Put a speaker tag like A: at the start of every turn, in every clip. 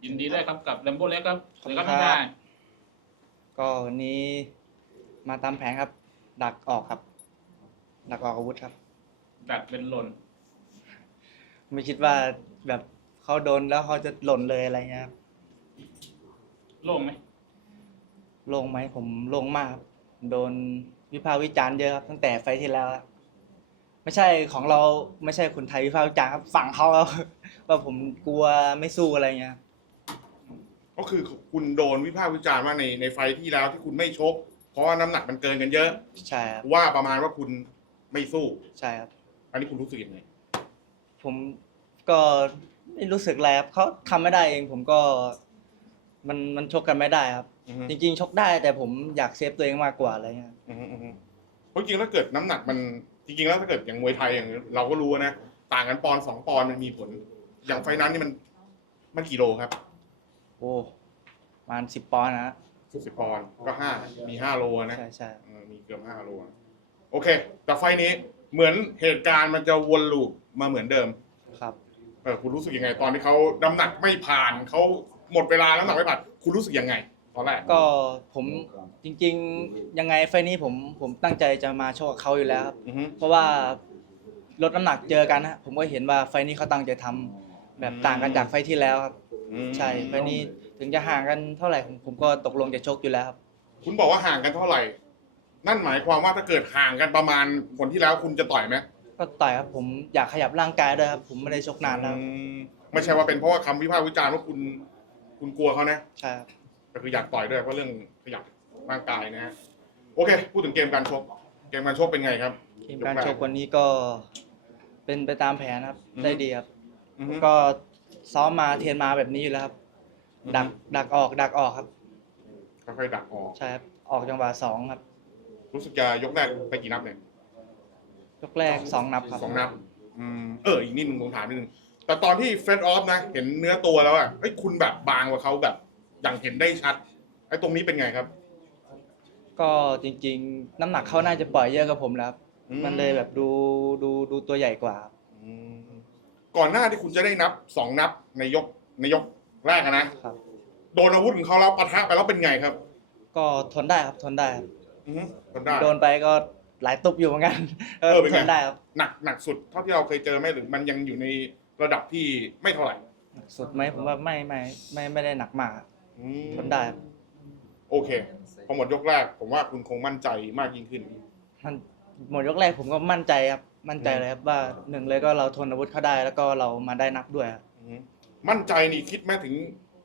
A: ยินดีด้วยครับกับแรมโบ้เล็กครับสวัสดีครับ
B: ขอบ
A: น้อง
B: คุณครับ
A: ชาย
B: ก็วันนี้มาตามแผนครับ ดักออกครับ ดักออกอาวุธครับ
A: ดัดเป็นหล่น
B: ไม่คิดว่าแบบเขาโดนแล้วเขาจะหล่นเลยอะไรเงี้ยครับ
A: โล่งไหม
B: โล่งไหมผมโล่งมากครับโดนวิพากษ์วิจารณ์เยอะครับตั้งแต่ไฟล์ที่แล้วครับไม่ใช่ของเราไม่ใช่คนไทยวิพากษ์วิจารณ์ครับฝั่งเขาครับ ว่าผมกลัวไม่สู้อะไรเงี้ยครับ
C: ก็คือคุณโดนวิพากษ์วิจารณ์ว่าในไฟท์ที่แล้วที่คุณไม่ชก เพราะว่าน้ำหนักมันเกินกันเยอะ
B: ใช่ครับ
C: ว่าประมาณว่าคุณไม่สู้
B: ใช่ครับ
C: อันนี้คุณรู้สึกยังไง
B: ผมก็ไม่รู้สึกอะไรครับเขาทำไม่ได้เองผมก็มันชกกันไม่ได้ครับ
C: อือฮึ
B: จริงๆชกได้แต่ผมอยากเซฟตัวเองมากกว่าอะไรเงี้ย
C: เพราะจริงๆแล้วเกิดน้ำหนักมันจริงๆแล้วถ้าเกิดอย่างมวยไทยอย่างเราก็รู้นะต่างกันปอนด์2 ปอนด์มันมีผล อย่างไฟท์นั้นนี่มันกี่โลครับ
B: โอ้ประมาณ10 ปอนด์นะฮะ
C: 10 ปอนด์ก็5มี5 โลนะ
B: ใช่ใช่
C: มีเกือบ5 โลโอเค แต่ไฟท์นี้เหมือนเหตุการณ์มันจะวนลูปมาเหมือนเดิม
B: ครับ
C: คุณรู้สึกยังไงตอนที่เขาน้ำหนักไม่ผ่านเขาหมดเวลาน้ำหนักไม่ผ่านคุณรู้สึกยังไงตอนแรก
B: ก็ผมจริงๆยังไงไฟล์นี้ผมตั้งใจจะมาโชคกับเขาอยู่แล้วครับ
C: อือฮึ
B: เพราะว่าลดน้ำหนักเจอกันนะผมก็เห็นว่าไฟล์นี้เขาตั้งใจทำแบบต่างกันจากไฟล์ที่แล้วครับ ใช่ไฟล์นี้ถึงจะห่างกันเท่าไหร่ผมก็ตกลงจะชกอยู่แล้วครับ
C: คุณบอกว่าห่างกันเท่าไหร่ นั่นหมายความว่าถ้าเกิดห่างกันประมาณคนที่แล้วคุณจะต่อยไหม
B: ก็ต่อยครับผมอยากขยับร่างกายด้วยครับผมไม่ได้ชกนานแล้ว
C: ไม่ใช่ว่าเป็นเพราะว่าคำวิพากษ์วิจารณ์ว่าคุณกลัวเขานะ
B: ใช่ครับ
C: ก็คืออยากต่อยด้วยเพราะเรื่องขยับร่างกายนะฮะโอเค พูดถึงเกมการชกเกมการชกเป็นไงครับ
B: เกมการชกวันนี้ก็เป็นไปตามแผนครับ
C: อือฮึ
B: ได้ดีครับ
C: อือฮึ
B: ก็ซ้อมมาเทรนมาแบบนี้อยู่แล้วครับ
C: อือฮึ
B: ดักออกครับ
C: ค่อยๆดักออก
B: ใช่ครับออกจังหวะ2ครับ
C: รู้สึกจะยกแรกไปกี่นับเนี่ย
B: ยกแรก2 นับครับ
C: 2 นับอีกนิดนึงผมถามนิดนึงแต่ตอนที่เฟสออฟนะเห็นเนื้อตัวแล้วอ่ะคุณแบบบางกว่าเขาแบบอย่างเห็นได้ชัดตรงนี้เป็นไงครับ
B: ก็จริงๆ น้ำหนักเขาน่าจะปล่อยเยอะกับผมแล้วครับ
C: อืม
B: มันเลยแบบดูตัวใหญ่กว่าครับ
C: ก่อนหน้าที่คุณจะได้นับ2 นับในยกแรกอะนะครับ โดนอาวุธของเขาแล้วปะทะไปแล้วเป็นไงครับ
B: ก็ทนได้ครับทนได้ครับ
C: ทนได้
B: โดนไปก็หลายตุบอยู่เหมือนกัน
C: เป็น
B: ท
C: ไง
B: นได้ครับ
C: หนักสุดเท่าที่เราเคยเจอไหมหรือมันยังอยู่ในระดับที่ไม่เท่าไหร่
B: สุดไหมผมว่าไม่ได้หนักมากครับ
C: อืม
B: ทนได้ครับ
C: โอเคพอหมดยกแรกผมว่าคุณคงมั่นใจมากยิ่งขึ้น
B: มันหมดยกแรกผมก็มั่นใจครับมั่นใจเลยครับว่าหนึ่งเลยก็เราทนอาวุธเขาได้แล้วก็เรามาได้นับด้วยครับ
C: มั่นใจนี่คิดไหมถึง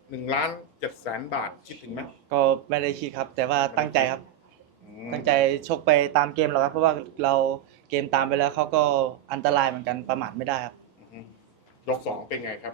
C: 1,700,000 บาทคิดถึงไหม
B: ก็ไม่ได้คิดครับ แต่ว่าตั้งใจครับ
C: อืม
B: ตั้งใจชกไปตามเกมเราครับเพราะว่าเราเกมตามไปแล้วเขาก็อันตรายเหมือนกันประมาทไม่ได้ครับ
C: ยก 2เป็นไงครับ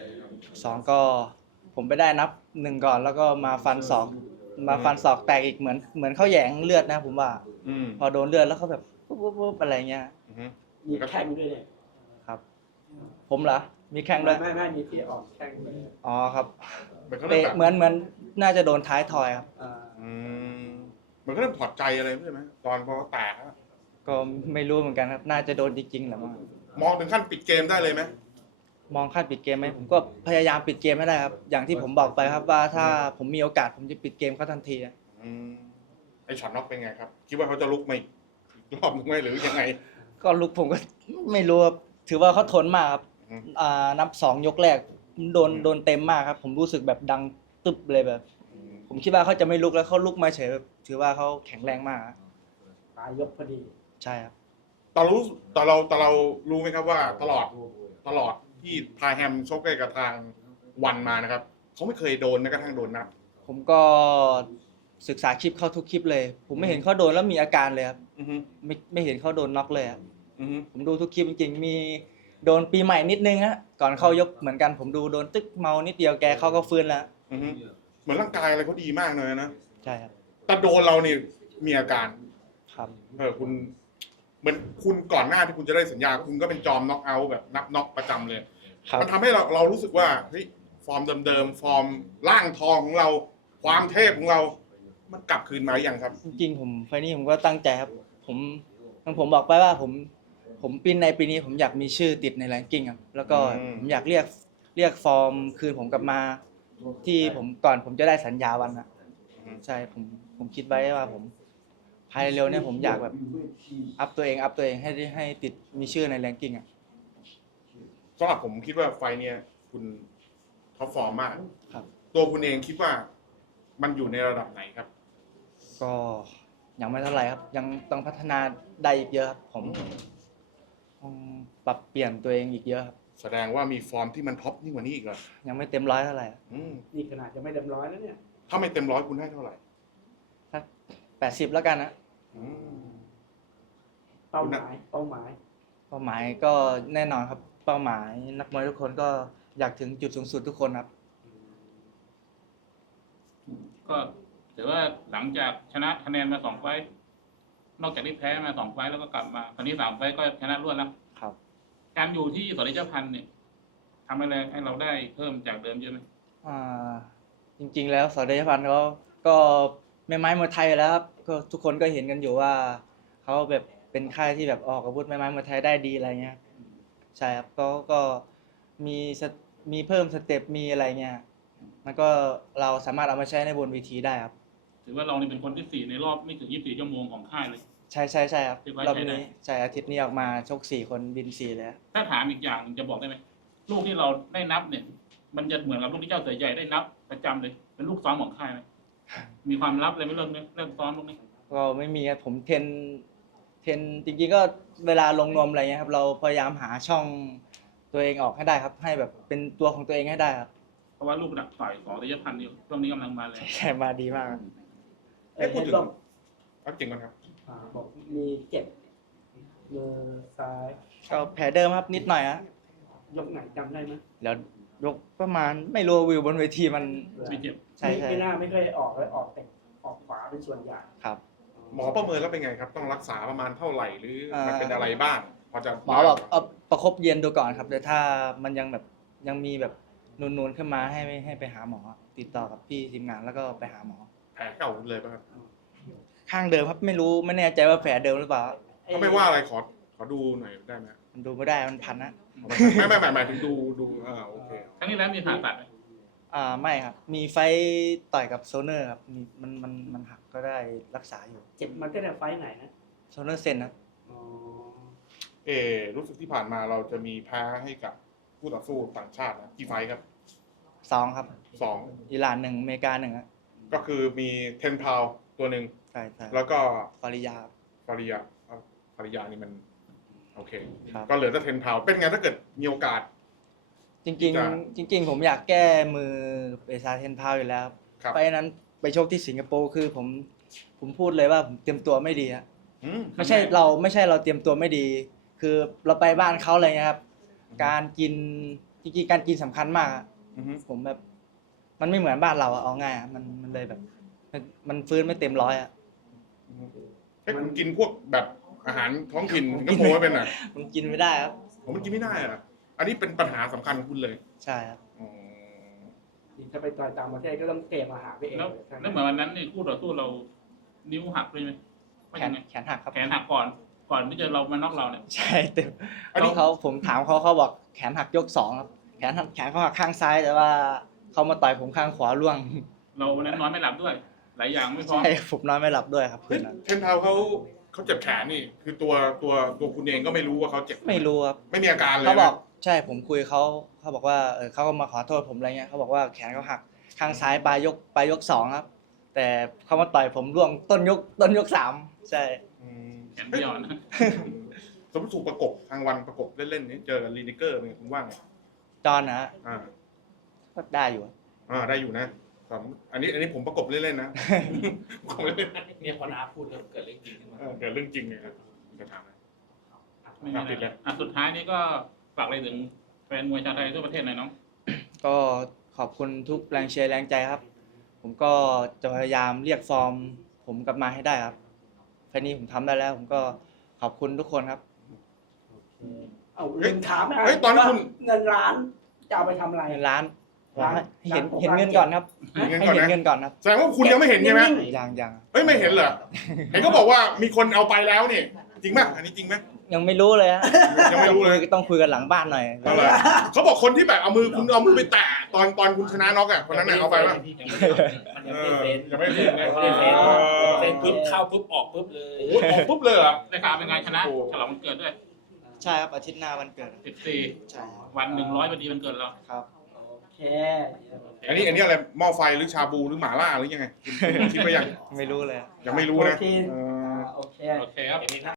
B: 2ก็ผมไปได้นับ1ก่อนแล้วก็มาฟันศอกแตกอีกเหมือนเขาแหยงเลือดนะผมว่า พอโดนเลือดแล้วเขาแบบปุ๊บอะไรเงี้ย
D: มีแข้งด้วยเนี่ย
B: ครับ ผมเหรอมีแข้งด้วย
D: ไม่มีที่ออกแข้งด้วย
B: อ๋อครับ
C: มันก็เริ่ม
B: เตะ
C: แบบ
B: เหมือนน่าจะโดนท้ายทอยครับ
C: มันก็เริ่มถอดใจอะไรใช่ไหมตอนพอแตกแล้ว
B: ก็ไม่รู้เหมือนกันครับ น่าจะโดนจริงๆแหละมั้ง
C: มองถึงขั้นปิดเกมได้เลยไหม
B: มองขั้นปิดเกมไหมผมก็พยายามปิดเกมให้ได้ครับ อย่างที่ผมบอกไปครับว่าถ้าผมมีโอกาสผมจะปิดเกมเขาทันทีอะ
C: ไอช็อตน็อกเป็นไงครับ คิดว่าเขาจะลุกไหมอีกรอบนึงไหมหรือยังไง
B: ก็ลุกผมก็ไม่รู้ครับถือว่าเขาทนมากครับ
C: อืม
B: นับ2ยกแรกโดนเต็มมากครับ ผมรู้สึกแบบดังตึบเลยแบบ ผมคิดว่าเขาจะไม่ลุกแล้วเขาลุกมาเฉยแบบถือว่าเขาแข็งแรงมากครับ
D: ปลายยกพอดี
B: ใช่ครับ
C: แต่เรารู้ไหมครับว่าตลอดที่พาแฮมชกกับทางวันมานะครับเขาไม่เคยโดนแม้กระทั่งโดนนับ
B: ผมก็ศึกษาคลิปเขาทุกคลิปเลย ผมไม่เห็นเขาโดนแล้วมีอาการเลยครับ
C: อือฮึ
B: ไม่เห็นเขาโดนน็อกเลยครับ
C: อือฮึ
B: ผมดูทุกคลิปจริงๆมีโดนปีใหม่นิดนึงฮะก่อนเข้ายกเหมือนกันผมดูโดนตึกเมานิดเดียวแกเขาก็ฟื้นแล้ว
C: อือฮึเหมือนร่างกายอะไรเขาดีมากเลยนะ
B: ใช่ครับ
C: แต่โดนเรานี่มีอาการ
B: ครับ
C: คุณเหมือนคุณก่อนหน้าที่คุณจะได้สัญญาคุณก็เป็นจอมน็อกเอาท์แบบนับน็อกประจำเลย
B: ครับ
C: มันทำให้เรารู้สึกว่าเฮ้ยฟอร์มเดิมๆฟอร์มร่างทองของเรา ความเทพของเรา มันกลับคืนมาหรือยังครับ
B: จริงๆผมไฟล์นี้ผมก็ตั้งใจครับผมบอกไปว่าผมปีนี้ผมอยากมีชื่อติดในแรงกิ้งครับแล้วก็
C: อืม
B: ผมอยากเรียกฟอร์มคืนผมกลับมาที่ผมก่อนผมจะได้สัญญาวันนะ
C: อือฮึ
B: ใช่ผมคิดไว้ว่าผมภายในเร็วเนี่ยผมอยากแบบอัพตัวเองให้ติดมีชื่อในแรงกิ้งอ่ะ
C: สำหรับผมคิดว่าไฟล์เนี่ยคุณท็อปฟอร์มมาก
B: ครับ
C: ตัวคุณเองคิดว่ามันอยู่ในระดับไหนครับ
B: ก็ยังไม่เท่าไหร่ครับ ยังต้องพัฒนาได้อีกเยอะครับผมต้องปรับเปลี่ยนตัวเองอีกเยอะครับ
C: แสดงว่ามีฟอร์มที่มันท็อปยิ่งกว่านี้อีกเหรอ
B: ยังไม่เต็มร้อยเท่าไหร่
C: อืม
D: นี่ขนาดจะไม่เต็มร้อยแล้วเนี่ย
C: ถ้าไม่เต็มร้อยคุณให้เท่าไหร่
B: สัก80แล้วกันนะ
C: อืม
D: เป้าหมาย
B: เป้าหมายก็แน่นอนครับ เป้าหมายนักมวยทุกคนก็อยากถึงจุดสูงสุดทุกคนครับ
A: ก็ถือว่าหลังจากชนะคะแนนมา2 ไฟต์นอกจากที่แพ้มา2 ไฟต์แล้วก็กลับมาคราวนี้3 ไฟต์ก็ชนะรวดแล้ว
B: ครับ
A: การอยู่ที่สริยพันธ์เนี่ยทำอะไรให้เราได้เพิ่มจากเดิมเยอะไหม
B: อ่าจริงๆแล้วสอดยพันธ์เขาก็แม่ไม้มวยไทยแล้วครับก็ทุกคนก็เห็นกันอยู่ว่าเขาแบบเป็นค่ายที่แบบออกอาวุธแม่ไม้มวยไทยได้ดีอะไรเงี้ยใช่ครับก็มีมีเพิ่มสเต็ปมีอะไรเงี้ยมันก็เราสามารถเอามาใช้ในบนเวทีได้ครับ
A: ถือว่าเราเนี่ยเป็นคนที่ 4ในรอบไม่ถึง24 ชั่วโมงของค่ายเลย
B: ใช่ครับ
A: ที่ไว้
B: รอบ
A: ใช้ได้
B: นี้ใช่อาทิตย์นี้ออกมาชก4 คนบิน4เลยครับ
A: ถ้าถามอีกอย่างหนึ่งจะบอกได้ไหมลูกที่เราได้นับเนี่ย มันจะเหมือนกับลูกที่เจ้าเสือใหญ่ได้นับประจำเลย เป็นลูกซ้อมของค่ายไหมมีความลับอะไรไหม่เรื่องซ้อมลูกนี้
B: ก็ไม่มีครับผมเทรนจริงๆก็เวลาลงนวมอะไรเงี้ยครับเราพยายามหาช่องตัวเองออกให้ได้ครับ ให้แบบเป็นตัวของตัวเองให้ได้ครับ
A: เพราะว่าลูกดักต่อยของสริยพันธ์นี่ช่วงนี้กำลังมาเลย
B: ใช่มาดีมากครับ
C: พูดถึง
D: เห็นบอก
C: เอาจริงก่อนครับ
D: บอกมีเจ็บมือซ้าย
B: ก็แผลเดิมครับนิดหน่อยฮะ
D: ยกไหนจำได้ไหม
B: แล้วยกประมาณไม่รู้วิวบนเวทีมัน
A: ไม่เจ็บ
B: ใช่
D: ไม่น่าไม่เคยออกเลยออกแต่ออกขวาเป็นส่วนใหญ่
B: ครับ
C: หมอประเมินแล้วเป็นไงครับ ต้องรักษาประมาณเท่าไหร่หรือมันเป็นอะไรบ้าง พอจะ
B: หมอบอกเอาประคบเย็นดูก่อนครับแต่ถ้ามันยังแบบยังมีแบบนูนๆขึ้นมาให้ไปหาหมอ ติดต่อกับพี่ทีมงานแล้วก็ไปหาหมอ
C: แผลเก่าเลยป่ะครับ
B: ข้างเดิมครับไม่รู้ไม่แน่ใจว่าแผลเดิมหรือเปล่า
C: ถ้าไม่ว่าอะไรขอดูหน่อยได้ไหม
B: มันดูไม่ได้มันพันนะ
C: ไม่หมายถึงดูโอเค
A: ครั้งนี้แล้วมีผ่าตัดไหม
B: ไม่ครับ มีไฟต์ต่อยกับโซเนอร์ครับมีมันหักก็ได้รักษาอยู่
D: เจ็บมันตั้งแต่ไฟล์ไหนนะ
B: โซเนอร์เซนครับ
D: อ๋อ
C: รู้สึกที่ผ่านมาเราจะมีแพ้ให้กับผู้ต่อสู้ต่างชาตินะกี่ไฟท์ครับ
B: 2ครับ
C: 2
B: อิหร่าน1อเมริกา1ครับ
C: ก็คือมีเทนพาวตัวหนึ่ง
B: ใช่
C: แล้วก็
B: ฟาริยา
C: ฟาริยานี่มันโอเค
B: ครับ
C: ก็เหลือแต่เทนพาวเป็นไงถ้าเกิดมีโอกาส
B: จริงๆผมอยากแก้มือเปซาเทนพาวอยู่แล้ว
C: ครับ
B: ไปนั้นไปชกที่สิงคโปร์คือผมพูดเลยว่าผมเตรียมตัวไม่ดีครับ
C: อืม
B: ไม่ใช่เราเตรียมตัวไม่ดี คือเราไปบ้านเขาอะไรเงี้ยครับ การกินจริงๆการกินสำคัญมากอะ
C: อือฮึ
B: ผมแบบ มันไม่เหมือนบ้านเราอะเอาง่ายอะมันเลยแบบมันฟื้นไม่เต็มร้อยอะ
C: ให้คุณกินพวกแบบอาหารท้องถิ่นสิงคโปร์ไม่เป็นอ่ะ
B: มันกินไม่ได้ครับ
C: ผมมันกินไม่ได้อ่ะอันนี้เป็นปัญหาสำคัญของคุณเลย
B: ใช่ครับ
C: อ๋อ
D: ถ้าไปต่อยต่างประเทศก็ต้องเตรียมอาหารไปเอง
A: แล้ว
D: เลย
A: แล้วเหมือนวันนั้นนี่คู่ต่อสู้เรานิ้วหักเลยไหมไม่
B: แข
A: ยั
B: น
A: งไง
B: แขนหักครับ
A: แขนหักก่อนที่จะเรามาน็อกเราเนี่ย
B: ใช่เต็มผมถามเขาบอกแขนหักยก2ครับแขนเขาหักข้างซ้ายแต่ว่าเขามาต่อยผมข้างขวาล่วง
A: เราวันนั้นนอนไม่หลับด้วย หลายอย่างไม่พร้อม
B: ใช่ผมนอนไม่หลับด้วยครับคืนนั้น
C: เทนพาวเขาเจ็บแขนนี่ คือตัวคุณเองก็ไม่รู้ว่าเขาเจ็บ
B: ไม่รู้ครับ
C: ไม่มีอาการเลย
B: เขาบอก
C: นะ
B: ใช่ผมคุยเขาบอกว่าเขาก็มาขอโทษผมอะไรเงี้ยเขาบอกว่าแขนเขาหักข้างซ้ายปลายยก2ครับ แต่เขามาต่อยผมร่วงต้นยก3ใช่
C: อืม
A: แขนเดียวนะ
C: สมมติถูกประกบทางวันประกบเล่นๆนี่เจอกับลีนิเกอร์เป็นไงคุณว่าไง
B: จอนนะ
C: อ่า
B: ก็ได้อยู่ครับ
C: ได้อยู่นะอันนี้ผมประกบเล่นๆนะ ประกบเล่น
E: เนี่ยพอน้าพูดแล้วเกิดเรื่องจริงขึ้นมา
C: ๆเกิดเรื่องจริงเลยครับจะถามนะ
A: ไม่มี
C: ครับ
A: อะไร
C: ปิดเลย
A: สุดท้ายนี้ก็ฝากอะไรถึงแฟนมวยชาวไทยทั่วประเทศหน่อยน้อง
B: ก็ขอบคุณทุกแรงเชียร์แรงใจครับ ผมก็จะพยายามเรียกฟอร์มผมกลับมาให้ได้ครับแค่นี้ผมทำได้แล้ว ผมก็ขอบคุณทุกคนครับ
D: เอาลืมถามนะ
C: เฮ้ยตอนนี้คุณ
D: ว่าเงินล้านจะเอาไปทำอะไร
B: เงินล้าน
D: ล้าน
B: เห็น
D: ล้าน
B: เห็นเงินก่อนครับ
C: เห็น
B: ให้
C: เงินก่อน
B: เห็น
C: นะ
B: เงินก่อนครับ
C: แสดงว่าคุณยังไม่เห็นใช่ไหม
B: ยัง
C: เฮ้ยไม่เห็นเหรอ เห็นก็บอกว่ามีคนเอาไปแล้วนี่จริงไหมอันนี้จริงไหม
B: ยังไม่รู้เลยฮะ
C: ยังไม่รู้เลย
B: ต้องคุยกันหลังบ้านหน่อย
C: เอาเลยเขาบอกคนที่แบบเอามือคุณเอามือไปแตะตอนคุณชนะน็อกอ่ะคนนั้นน่ะเอาไปป่ะ
E: มันยังไม่เซ็น
C: ยังไม่เซ็นนะ
E: ยังไม่เซ็นเซ็นปุ๊บเข้าปุ๊บออกปุ๊บเลย
C: โอ้โหออกปุ๊บเลยเหรอ
A: ได้ข่าวเป็นไงชนะฉลองวันเกิดด้วย
B: ใช่ครับอาทิตย์หน้าวันเกิด
A: 14
B: ใช่ครับ
A: วัน100พอดีวันเกิดเรา
B: ครับ
D: โอเค
C: อันนี้อะไรหม้อไฟหรือชาบูหรือหม่าล่าหรือยังไงคุณคิดไปยัง
B: ไม่รู้เลย
C: ยังไม่รู้นะ
D: โปรตีน
C: เออ
D: โอเค
A: โอเคครับ
E: เดี๋ยวมี